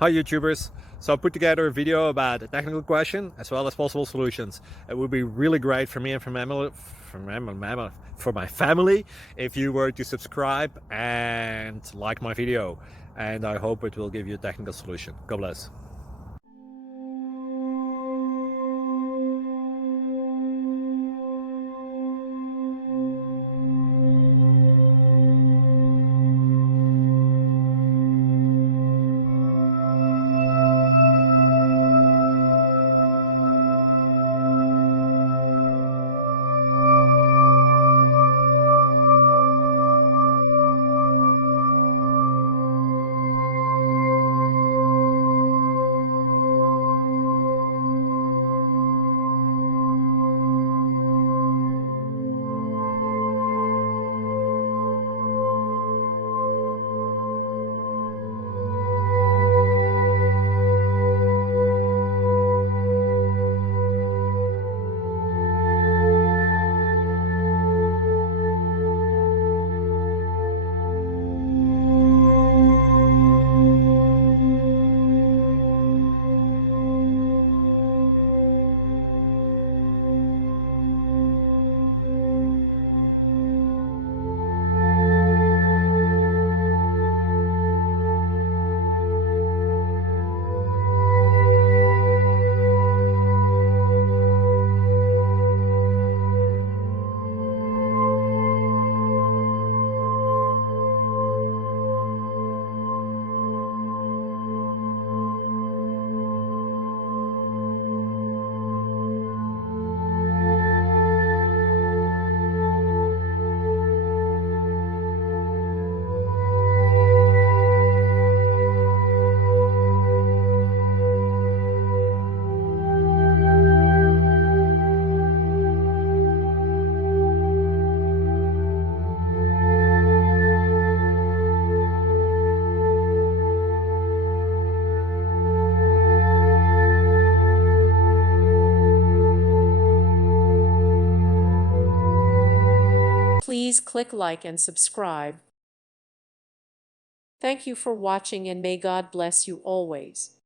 Hi YouTubers! So I put together a video about a technical question as well as possible solutions. It would be really great for me and for my family if you were to subscribe and like my video, and I hope it will give you a technical solution. God bless. Please click like and subscribe. Thank you for watching, and may God bless you always.